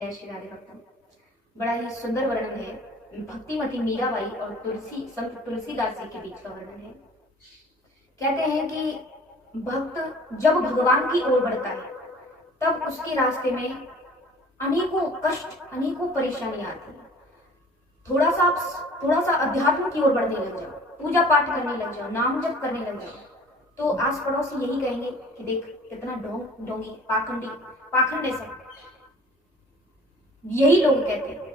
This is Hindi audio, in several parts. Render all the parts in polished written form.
जय श्री राधे भक्तों। बड़ा ही सुंदर वर्णन है भक्तिमती मीराबाई और संत तुलसीदास जी के बीच का वर्णन है। कहते हैं कि भक्त जब भगवान की ओर बढ़ता है तब उसके रास्ते में अनेकों कष्ट, अनेकों परेशानियां आती हैं। थोड़ा सा अध्यात्म की ओर बढ़ने लग जाओ, पूजा पाठ करने लग जाओ, नाम जप करने लग जाओ, तो आस पड़ोसी यही कहेंगे कि देख कितना ढोंगी, पाखंड है सब। यही लोग कहते हैं।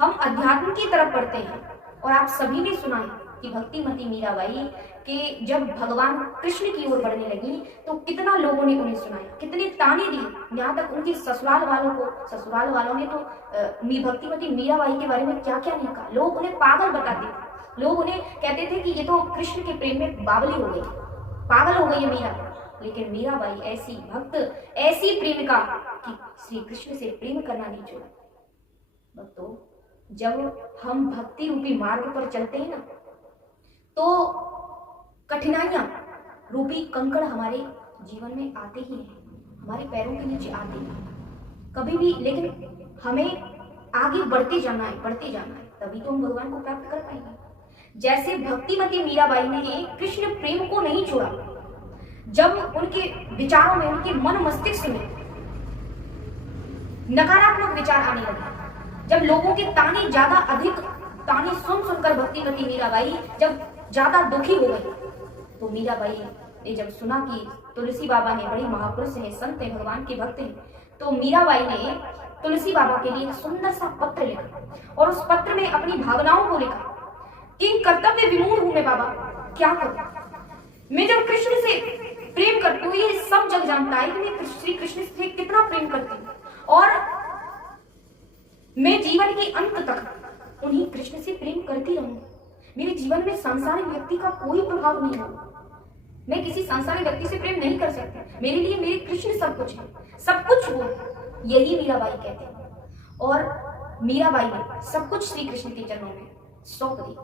हम अध्यात्म की तरफ बढ़ते हैं और आप सभी ने सुना है कि भक्तिमती मीराबाई के जब भगवान कृष्ण की ओर बढ़ने लगी तो कितना लोगों ने उन्हें सुनाया, कितने ताने दिए। यहाँ तक उनके ससुराल वालों ने तो भक्तिमती मीराबाई के बारे में क्या क्या नहीं कहा। लोग उन्हें पागल बताते थे, लोग उन्हें कहते थे कि ये तो कृष्ण के प्रेम में बावली हो गई, पागल हो गई है मीरा। लेकिन मीराबाई ऐसी भक्त, ऐसी प्रेमिका कि श्री कृष्ण से प्रेम करना नहीं छोड़ा। भक्तों, जब हम भक्ति रूपी मार्ग पर चलते हैं ना, तो कठिनाइयां रूपी कंकड़ हमारे जीवन में आते ही हैं, हमारे पैरों के नीचे आते हैं कभी भी। लेकिन हमें आगे बढ़ते जाना है, तभी तो हम भगवान को प्राप्त कर पाएंगे। जैसे भक्तिमती मीराबाई ने कृष्ण प्रेम को नहीं छोड़ा। जब उनके विचारों में, उनके मन मस्तिष्क में नकारात्मक विचार आने लगे, जब लोगों के ताने सुनकर भक्तिमती मीराबाई जब ज्यादा दुखी हो गई, तो मीराबाई ने जब सुना कि तुलसी बाबा है, बड़े महापुरुष हैं, संत हैं, भगवान के भक्त हैं, तो मीराबाई ने तुलसी बाबा के लिए एक सुंदर सा पत्र लिखा और उस पत्र में अपनी भावनाओं को लिखा। किंग कर्तव्य विमूढ़ हूं मैं बाबा, क्या करूं। मैं जब कृष्ण से प्रेम करती हूँ, ये सब जग जानता है कि मैं श्री कृष्ण से कितना प्रेम करती हूँ, और मैं जीवन के अंत तक उन्हीं कृष्ण से प्रेम करती रहूंगी। मेरे जीवन में सांसारिक व्यक्ति का कोई प्रभाव नहीं होगा। मैं किसी सांसारिक व्यक्ति से प्रेम नहीं कर सकती। मेरे लिए मेरे कृष्ण सब कुछ है, सब कुछ वो। यही मीराबाई कहते हैं। और मीराबाई ने सब कुछ श्री कृष्ण के चरणों में सौंप दी।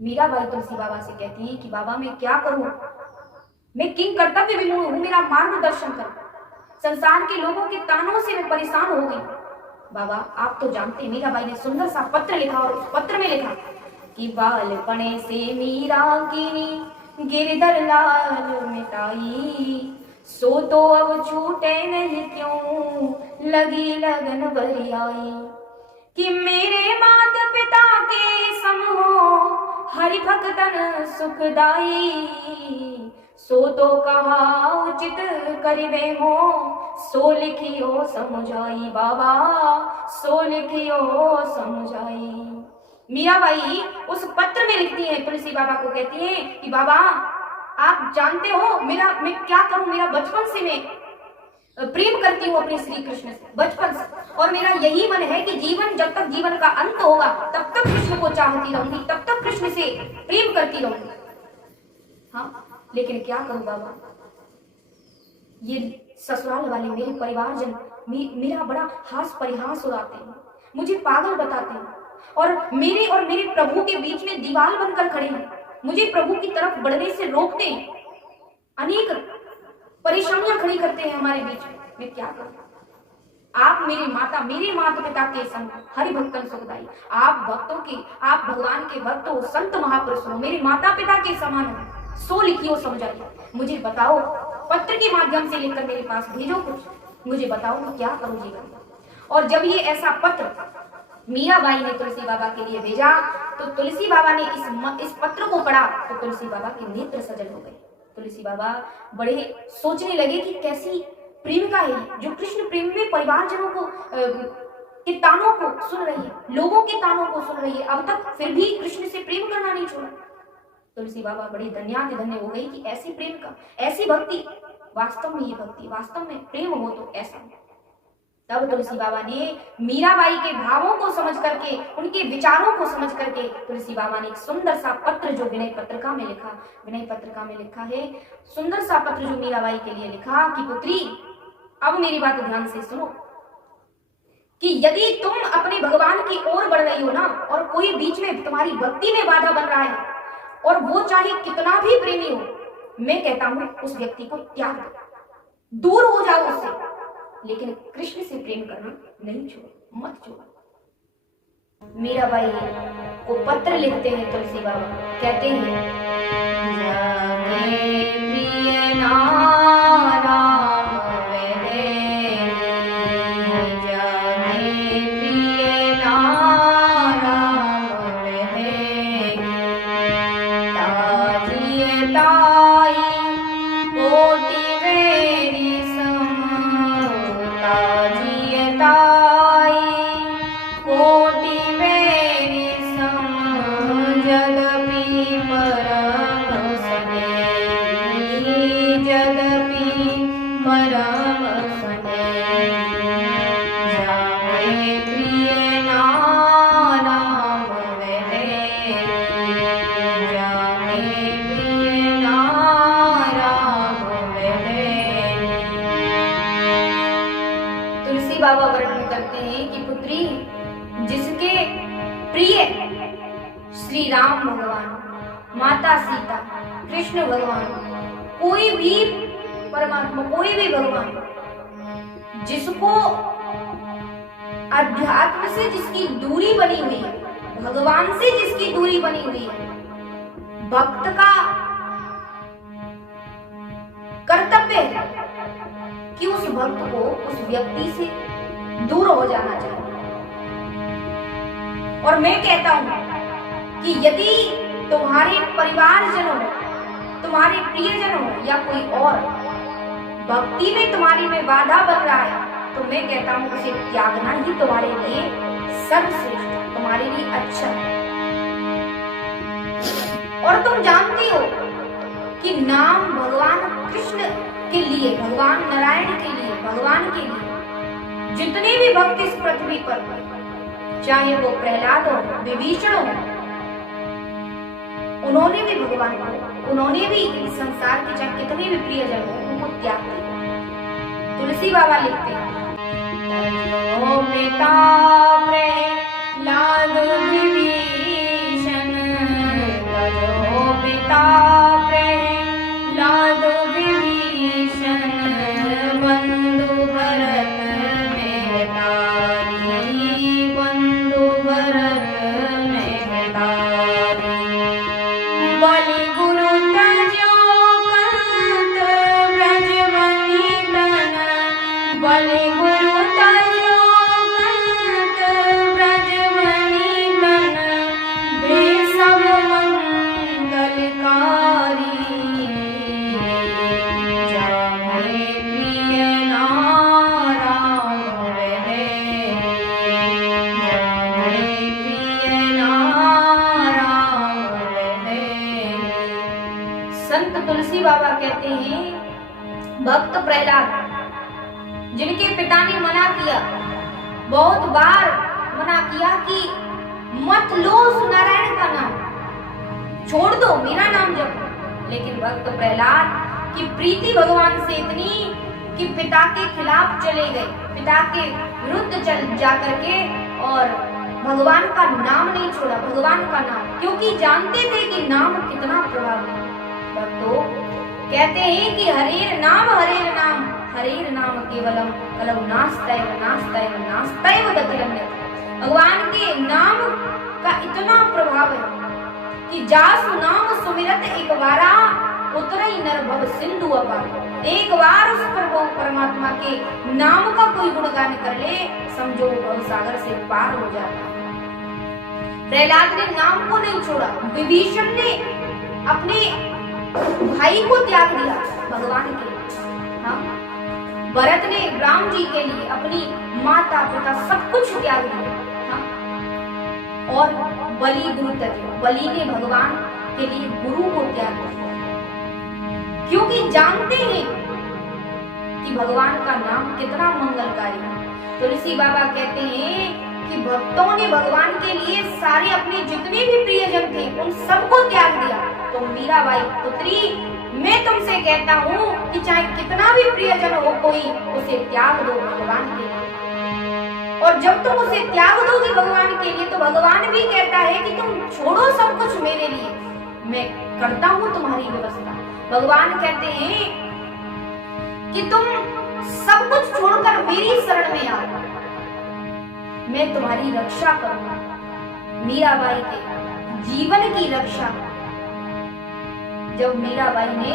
मीराबाई तुलसी बाबा से कहती है कि बाबा मैं क्या करूं, मैं किंग कर्तव्य विमूढ़ हूं, मेरा मार्गदर्शन कर। संसार के लोगों के तानों से मैं परेशान हो गई। बाबा आप तो जानते। मीराबाई ने सुंदर सा पत्र लिखा और उस पत्र में लिखा कि बालपने से मीरा की गिरधर लाल मिटाई, सो तो अब छूटे नहीं क्यों लगी लगन बरियाई। कि मेरे माता पिता के सम हो हरि भक्तन सुखदाई, सो तो कहा उचित करिबे हो सो लिखियो समझाई। बाबा सो लिखियो समझाई। मीराबाई उस पत्र में लिखती है, तुलसी बाबा को कहती है कि बाबा आप जानते हो मैं क्या करूं। मेरा बचपन से मैं प्रेम करती हूँ अपने श्री कृष्ण से, बचपन से, और मेरा यही मन है कि जब तक जीवन का अंत होगा तब तक कृष्ण को चाहती रहूंगी, तब तक कृष्ण से प्रेम करती रहूंगी। हाँ, लेकिन क्या करूं बाबा, ये ससुराल वाले, मेरे परिवारजन मेरा बड़ा हास परिहास उड़ाते हैं, मुझे पागल बताते हैं, और मेरे प्रभु के बीच में दीवार बनकर खड़े हैं, मुझे प्रभु की तरफ बढ़ने से रोकते हैं, अनेक परेशानियां खड़ी करते हैं हमारे बीच में। मैं क्या करूं। आप मेरे माता पिता के संग हरि भक्तन सुखदाई। आप भगवान के भक्त हो, संत महापुरुष हो, मेरे माता पिता के समान हो, सो लिखियो समझाइए। मुझे बताओ, पत्र के माध्यम से लेकर मेरे पास भेजो कुछ, मुझे बताओ मैं क्या करूं जीवन में। और जब ये ऐसा पत्र मीराबाई ने तुलसी बाबा के लिए भेजा, तो तुलसी बाबा ने इस पत्र को पढ़ा तो तुलसी बाबा के नेत्र सजल हो गए। तुलसी बाबा बड़े सोचने लगे कि कैसी प्रेमिका है जो कृष्ण प्रेम में परिवारजनों को के तानों को सुन रही है, लोगों के तानों को सुन रही है, अब तक फिर भी कृष्ण से प्रेम करना नहीं छोड़ा। तुलसी बाबा बड़ी धन्य हो गई कि ऐसी प्रेम का, ऐसी भक्ति, वास्तव में ये भक्ति, वास्तव में प्रेम हो तो ऐसा। तब तुलसी बाबा ने मीराबाई के भावों को समझ करके, उनके विचारों को समझ करके, तुलसी बाबा ने एक सुंदर सा पत्र जो विनय पत्रिका में लिखा है, सुंदर सा पत्र जो मीराबाई के लिए लिखा कि पुत्री अब मेरी बात ध्यान से सुनो, कि यदि तुम अपने भगवान की ओर बढ़ रही हो ना, और कोई बीच में तुम्हारी भक्ति में बाधा बन रहा है, और वो चाहे कितना भी प्रेमी हो, मैं कहता हूं उस व्यक्ति को त्याग दो, दूर हो जाओ उससे। लेकिन कृष्ण से प्रेम करना नहीं छोड़ो, मत छोड़ो। मीराबाई को पत्र लिखते हैं तुलसी बाबा, कहते हैं जागे प्रिय नारा बाबा वर्णन करते हैं कि पुत्री, जिसके प्रिय श्री राम भगवान, माता सीता, कृष्ण भगवान, कोई भी परमात्मा, कोई भी भगवान, जिसको अध्यात्म से जिसकी दूरी बनी हुई है, भगवान से जिसकी दूरी बनी हुई है, भक्त का कर्तव्य है कि उस भक्त को उस व्यक्ति से दूर हो जाना चाहिए। और मैं कहता हूं कि यदि तुम्हारे परिवारजनों, तुम्हारे प्रियजनों या कोई और भक्ति में तुम्हारी में बाधा बन रहा है, तो मैं कहता हूं उसे त्यागना ही तुम्हारे लिए सर्वश्रेष्ठ, तुम्हारे लिए अच्छा है। और तुम जानती हो कि नाम भगवान कृष्ण के लिए, भगवान नारायण के लिए, भगवान के लिए जितने भी भक्त इस पृथ्वी पर, चाहे वो प्रहलाद हो, विभीषण हो, उन्होंने भी भगवान को, उन्होंने भी संसार के चाहे कितने भी प्रियजन हो, उनको त्याग दिया। तुलसी बाबा लिखते हैं पिता प्रहलाद विभीषण, पिता प्रहलाद विभीषण, बंधु भरत तुलसी बाबा कहते हैं भक्त प्रहलाद, जिनके पिता ने मना किया, बहुत बार मना किया कि मत लो उस नारायण का नाम, छोड़ दो, मेरा नाम जपो, लेकिन भक्त प्रहलाद की प्रीति भगवान से इतनी कि पिता के खिलाफ चले गए, पिता के विरुद्ध चल जाकर के, और भगवान का नाम नहीं छोड़ा, भगवान का नाम, क्योंकि जानते थे कि नाम कितना प्रभावी। भक्तों कहते हैं कि हरेर नाम केवलम कलौ नास्तैव नास्तैव नास्तैव दतिरन्यत्। भगवान के नाम का इतना प्रभाव है कि जासु नाम सुमिरत एक बारा उतरई नर भव सिंधु अपार। एक बार उस प्रभु परमात्मा के नाम का कोई गुणगान कर ले, समझो भव सागर से पार हो जाता है। प्रहलाद ने नाम को नहीं छोड़ा, विभीषण ने अपने भाई को त्याग दिया भगवान के लिए, हाँ, भरत ने राम जी के लिए अपनी माता पिता सब कुछ त्याग दिया, हाँ, और बलि गुरु तक, बलि ने भगवान के लिए गुरु को त्याग दिया, क्योंकि जानते हैं कि भगवान का नाम कितना मंगलकारी है। तुलसी बाबा कहते हैं कि भक्तों ने भगवान के लिए सारे अपने जितने भी प्रियजन थे उन सबको त्याग दिया। तो मीराबाई पुत्री, मैं तुमसे कहता हूँ कि चाहे कितना भी प्रियजन हो कोई, उसे त्याग दो भगवान के लिए। और जब तुम उसे त्याग दोगी भगवान के लिए, तो भगवान भी कहता है कि तुम छोड़ो सब कुछ मेरे लिए, मैं करता हूँ तुम्हारी व्यवस्था। भगवान कहते हैं कि तुम सब कुछ छोड़कर मेरी शरण में आओ, मैं तुम्हारी रक्षा करूंगा। मीराबाई के जीवन की रक्षा। जब मीराबाई ने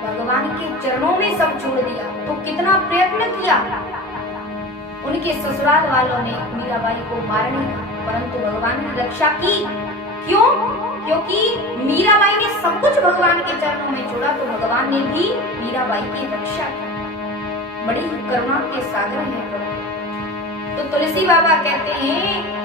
भगवान के चरणों में सब छोड़ दिया तो कितना प्रयत्न किया। उनके ससुराल वालों ने मीराबाई को मारने का, परंतु भगवान ने रक्षा की। क्यों? क्योंकि मीराबाई ने सब कुछ भगवान के चरणों में छोड़ा तो भगवान ने भी मीराबाई की रक्षा की। बड़ी करुणा के सागर है प्रभु। तो तुलसी बाबा कहते हैं